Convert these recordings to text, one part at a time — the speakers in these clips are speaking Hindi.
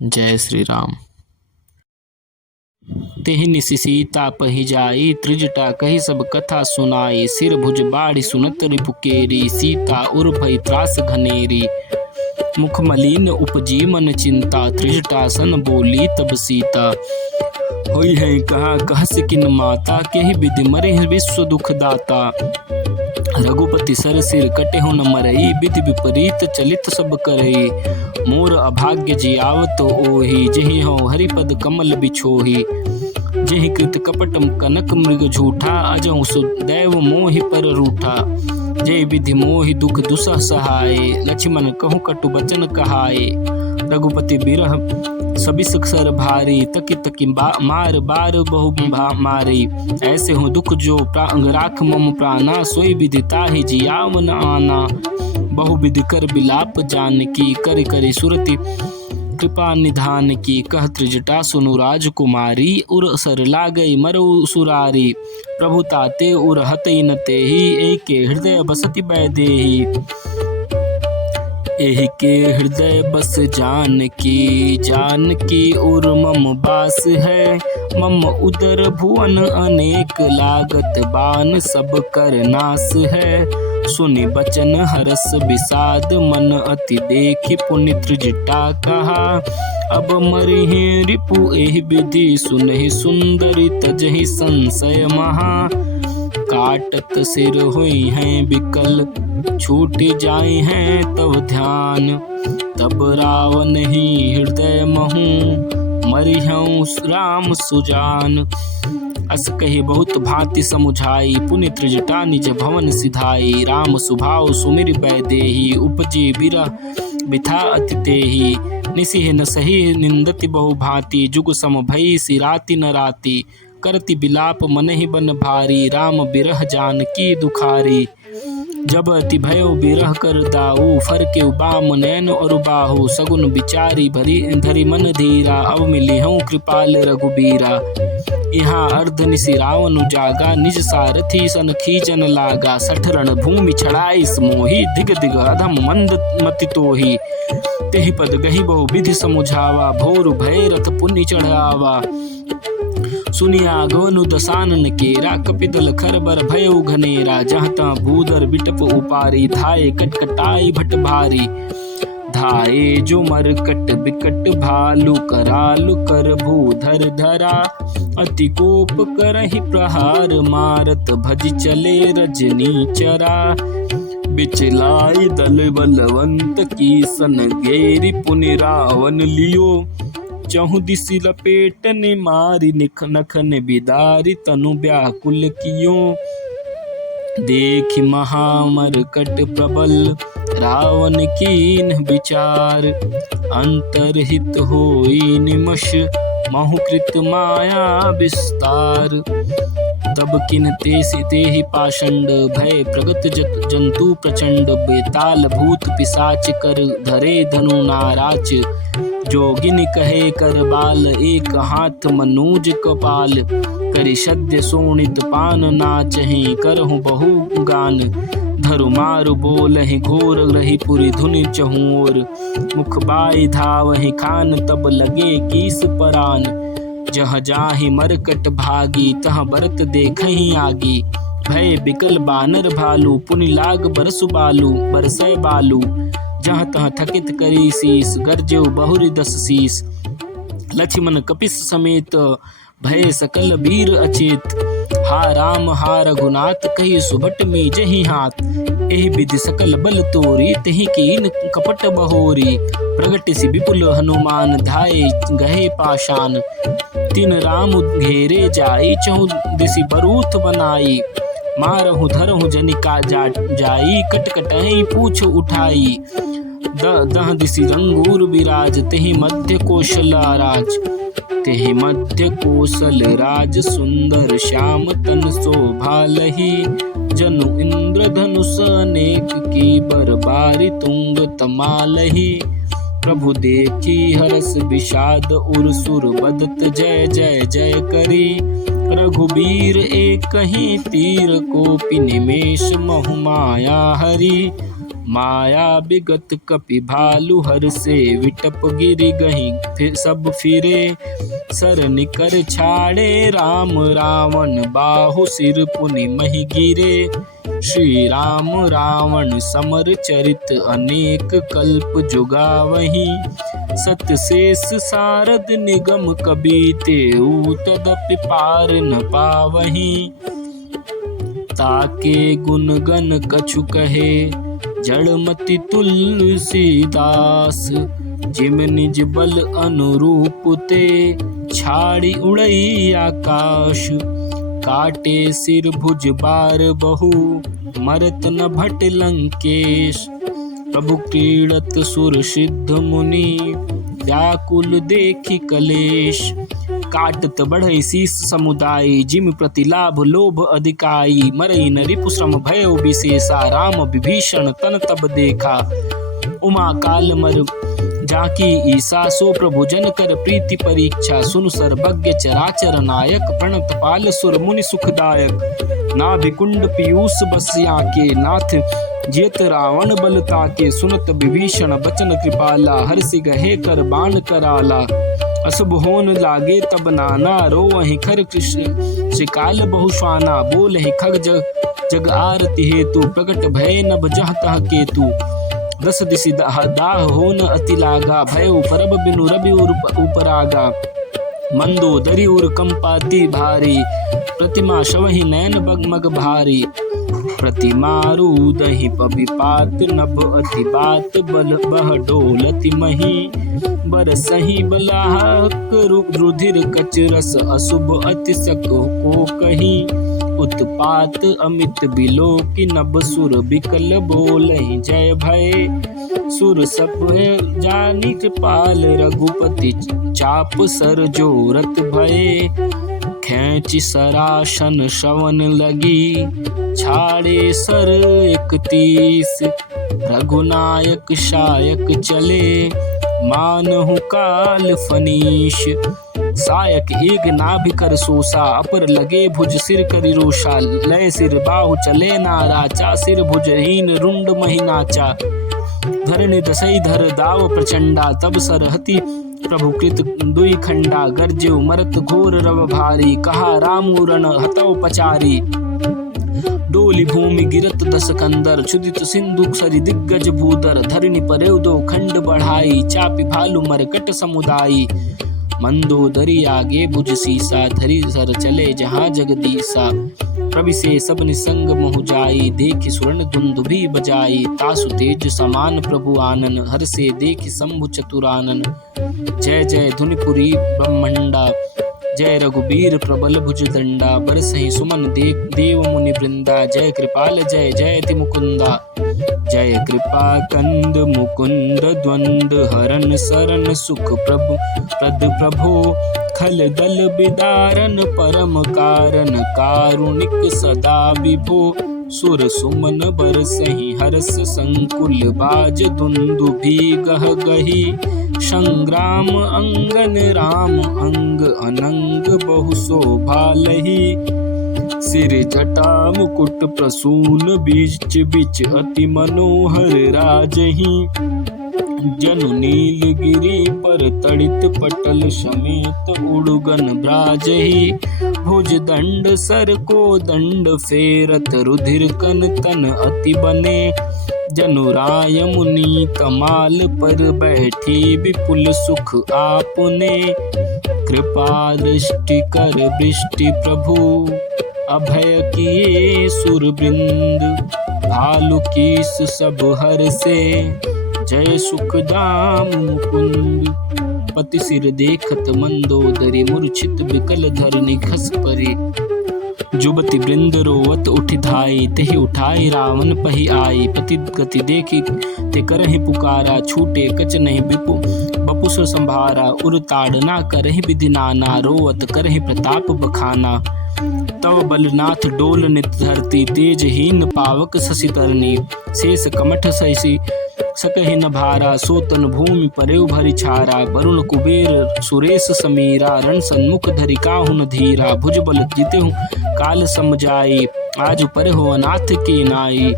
जय श्री राम। तेहि निसि सीता पहि जाई, त्रिजटा कही सब कथा सुनाई। सिर भुज बाढ़ि सुनत रिपुकेरी, सीता उर भई त्रास घनेरी। मुख मलिन उपजी मन चिंता, त्रिजटा सन बोली तब सीता। होई है कहा कहस किन माता, केहि विधि मरे विश्व दुख दाता। रघुपति सर सिर कटेहु न मरई, विधि विपरीत चलित सब करई। मोर अभाग्य जियावत ओहि, जेहि हौ हरिपद कमल बिछोहि। जेहि कृत कपटम कनक मृग झूठा, अजहु सुदैव मोहि पर रूठा। जय विधि मोहि दुख दुसह सहाय, लक्ष्मण कहु कटु बचन कहाय। रघुपति बिरह सबिस सर भारी, तकि तकि मार बार बहु मारी। ऐसे हो दुख जो राख मम प्राणा, सोई विधि ताहि जियाव न आना। बहु विधि कर बिलाप जानकी, करि करि सुरति कृपा निधान की। कह त्रिजटा सुनु राजकुमारी, उर सर लागई मरउ सुरारी। प्रभु ताते उर हतई न तेहि, एके हृदय बसति बैदेहि। एहि के हृदय बस जानकी, जानकी उर मम बास है। मम उदर भुवन अनेक, लागत बान सब कर नास है। सुनि बचन हरस विषाद, मन अति देखि पुनि त्रिजटा कहा। अब मरिहे रिपु एहि विधि, सुनहि सुंदरी तजहि संशय महा। काटत सिर हुई हैं विकल, छूट जाए हैं तब ध्यान। तब रावण ही हृदय महु, मरिहउ राम सुजान। अस कहि बहुत भांति समुझाई, पुनि त्रिजटा निज भवन सिधाई। राम सुभाव सुमिर बैदेहि, उपजे बिरह बिथा अति तेहि। निसिह न सही निंदति बहु भांति, जुग सम भई सिराति न राति। करति बिलाप मनहि बन भारी, राम बिरह जानकी दुखारी। जब अति भयो बिरह कर दाऊ, फरके बाम नयन और बाहु। सगुन बिचारी भरी धरि मन धीरा, अब मिलिहउ कृपाल रघुबीरा। यहाँ अर्धनिशि रावण जागा, निज सारथी सन खींचन लागा। सठ रण भूमि छड़ाइस मोहि, दिग दिग अधम मंद मति तोहि। तेहि पद गहि बहु विधि समुझावा, भोर भय रथ पुनि चढ़ावा। सुनिया गवनु दसानन केरा, कपिदल खरबर भयउ घनेरा। जहाँ तहाँ भूधर बिटप उपारी, धाये कटकटाई भट भारी। धाये जो मरकट बिकट भालू, करालु कर भूधर धरा। अति कोप करहि प्रहार, मारत भज चले रजनी चरा। बिचलाई दल बलवंत की, सन घेरी पुनि रावण लियो। चहु दिसि लपेटन मारी, नखन बिदारी तनु व्याकुल कियो। देखि महामरकट प्रबल, रावण कीन विचार। अंतरहित होई निमष, महु कृत माया विस्तार। तब किन तेसि तेहि पाषंड, भय प्रगत जंतु प्रचंड। बेताल भूत पिशाच कर धरे धनु नाराच। जोगिन कहे कर बाल, एक हाथ मनोज कपाल। करि सद्य शोणित पान नाचहि, करहु बहु गान। धरु मारु बोलहि घोर, रही पुरि धुनि चहुओर। मुख बाई धावहि खान, तब लगे कीस परान। जहाँ जाहि मरकट भागी, तहाँ बरत देखहि आगी। भय बिकल बानर भालू, पुनि लाग बरसु बालू बरसै बालू। जहाँ तहाँ थकित करी शीस, गरजेउ बहुरि दस शीस। लक्ष्मण कपिस समेत, भय सकल वीर अचेत। हा राम हा रघुनाथ, कहि सुभट मीजहि हाथ। एहि विधि सकल बल तोरी, तेहि कीन कपट बहोरी। प्रगटिसि विपुल हनुमान, धाये गहे पाषाण। तिन राम घेरे जाई, चहु दिसि बरूथ बनाई। मारहु धरहु जनिका जाई, कटकटहि पूछ उठाई। दह दिसि रंगूर विराज, तेहि मध्य कौशल राज। तेहि मध्य कौशल राज, सुंदर श्याम तन शोभा लही। जनु इंद्र धनुष अनेक, की बर बारी तुंग तमालही। प्रभु देखी हरस विषाद, उर सुर बदत जय जय जय करी। रघुबीर एक ही तीर, कोपि निमेष महु माया हरि। माया विगत कपि भालु हर से विटप गिरि गही फिर सब फिरे सर निकर छाड़े राम रावण बाहु सिर पुनि महि गिरे श्री राम रावण समर चरित अनेक कल्प जुगावही सत्य शेष सारद निगम कबि तेऊ तदपि पार न पावही ताके गुण गण कछु कहे जड़मति तुलसीदास जिम निज बल अनुरूप ते छाड़ी उड़ई आकाश काटे सिर भुज बार बहु मरत न भट लंकेश प्रभु क्रीड़त सुर सिद्ध मुनि व्याकुल देखी कलेश काटत बढ़ई शीस समुदाय जिम प्रति लाभ लोभ अधिकाई मरई न रिपु श्रम भयो विशेषा राम विभीषण तन तब देखा उमा काल मर जाकी ईसा सो प्रभु जन कर प्रीति परीक्षा सुन सर्वज्ञ चराचर नायक प्रणत पाल सुर मुनि सुखदायक नाभि कुंड पीयूष बसिया के नाथ जियत रावण बलता के सुनत विभीषण बचन कृपाला हर्षि गहे कर बाण कराला अशुभ होन लागे तब नाना रो वहीं खर कृष्ण श्रीकाल बहुश्वाना बोल ही खग जग आरती हेतु प्रकट भय नभ जह तह केतु दस दिशि दाह होन अति लागा भय परब बिनु रवि उपरागा मंदोदरी उर कंपाती भारी प्रतिमा शवहि नयन बगमग भारी प्रतिमा रूदहि पविपात नभ अति बात बल बह डोलति मही बरसहि बलाहक रुधिर कच रस अशुभ अति सक को कही उत्पात अमित बिलो की नभ सुर बिकल बोलहि जय भय सुर सब जानी कृपाल रघुपति चाप सर जोरत भय खेच सरासन श्रवण लगी छाड़े सर 31 रघुनायक शायक चले मानहु काल फनीश सायक एक नाभि कर सोसा अपर लगे भुज सिर करि रोषा लय सिर बाहु चले नाराचा सिर भुजहीन रुंड महि नाचा धरणी दसई धर दाव प्रचंडा तब सरहति प्रभु कृत दुई खंडा गर्जेउ मरत घोर रव भारी कहा रामु रण हतौ पचारी डोली भूमि गिरत दस कंदर क्षुदित सिंधु सरि दिग्गज भूदर धरणी परेउ दो खंड बढ़ाई चापि भालु मरकट समुदायी मंदोदरी आगे भुज सीसा धरी सर चले जहाँ जगदीसा प्रभु से सब निसंग मोह जाई देखि सुरण दुंदुभि बजाई तासु तेज समान प्रभु आनन हर से देखि शंभु चतुरानन जय जय धुनिपुरी ब्रह्मंडा जय रघुबीर प्रबल भुजदंडा बरसहि सुमन देव मुनि वृंदा जय कृपाल जय जयति मुकुंदा जय कृपा कंद मुकुंद द्वंद हरन सरन सुख प्रद प्रभो खल दल बिदारन परम कारण कारुणिक सदा विभो सुर सुमन बरसहि हरस संकुल बाज दुंदुभि गह गही संग्राम अंगन राम अंग अनंग बहु शोभालहि सिर जटा मुकुट प्रसून बीच बीच अति मनोहर राजहि जनु नीलगिरि पर तड़ित पटल समेत उड़गन ब्राजहि भुज दंड सर को दंड फेरत रुधिर कन तन अति बने जनुराय मुनि कमाल पर बैठी विपुल सुख आपने कृपा दृष्टि कर वृष्टि प्रभु अभय किए सुर वृंद भालु कीस सब हर से जय सुखदाम मुकुंद पति सिर देखत मंदोदरी मूर्छित विकल धरनी खस परे जुबति वृंद रोवत उठि धाई तेहि उठाई रावण पहि आई पति गति देखी ते करहि पुकारा छूटे कच नहीं बपुस संभारा उर ताड़ना करहि विधि नाना रोवत करहि प्रताप बखाना तव बलनाथ डोल नित धरती तेजहीन पावक शशि तरनी शेष कमठ सैसी सकहि न भारा सोतन भूमि परेउ भरि छारा वरुण कुबेर सुरेश समीरा रण सन्मुख धरि काहुन धीरा भुजबल जितेहु काल समझाई आज पर हो अनाथ के नाई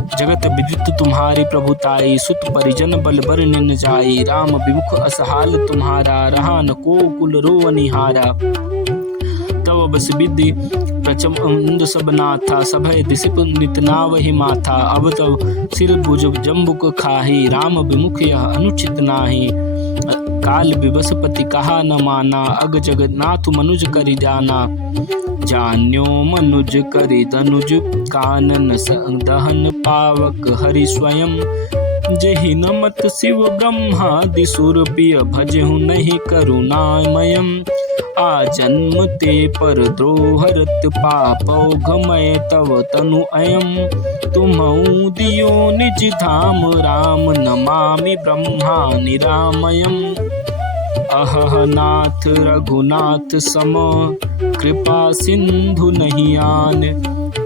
जगत विदित तुम्हारी प्रभुताई, सुत परिजन बल बरन न जाई। राम विमुख असहाल तुम्हारा, रहा न को कुल रो निहारा। तव बस विधि प्रचंड सब नाथा, सभय दिसिप नित नावहि माथा। अब तब सिर भुज जम्बुक खाही, राम विमुख यह अनुचित नाही। काल विवसपति कहा न माना, अग जगन्नाथ मनुज करि जाना। जान्यो मनुज करि धनुज, कानन दहन पावक हरि स्वयं। जहि नमत शिव ब्रह्मादि सुर, पिय भजहु नहीं करुणामयम्। आ जन्म ते पर द्रोहरत, पापौघमय तव तनु अयम्। तुम्हऊ दियो निज धाम, राम नमामि ब्रह्मा निरामयम्। अहह नाथ रघुनाथ सम, कृपा सिंधु नहीं आन।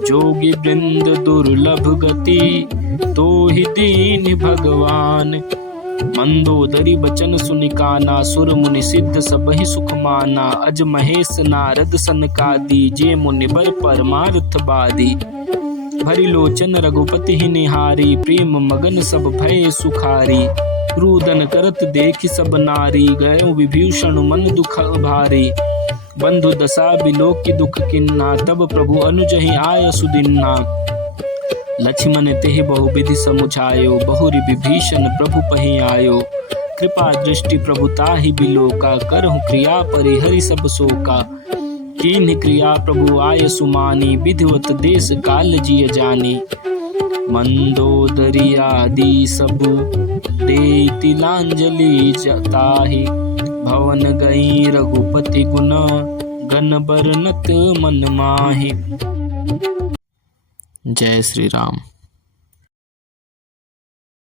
जोगी वृंद दुर्लभ गति, तोहि दीन भगवान। मंदोदरी बचन सुनिकाना, सुर मुनि सिद्ध सबहि सुख माना। अज महेश नारद सनकादि, जे मुनि बर परमार्थ बादी। भरी लोचन रघुपति ही निहारी, प्रेम मगन सब भय सुखारी। रुदन करत देखि सब नारी, गयो विभीषण मन दुख भारी। बंधु दशा बिलोकि दुख किन्ना, तब प्रभु अनुजहि आय सुदिन्ना। लक्ष्मण तेहि बहु विधि समुझायो, बहुरि विभीषण प्रभु पहि आयो। कृपा दृष्टि प्रभु ताहि बिलोका, करहु क्रिया परिहरि सब शोका। कीन्हि क्रिया प्रभु आय सुमानी, विधिवत देश काल जिय जानी। मंदोदरी आदि सबु देई तिलांजलि ताहि, भवन गई रघुपति गुण, गन बरनत मन माहि। जय श्री राम।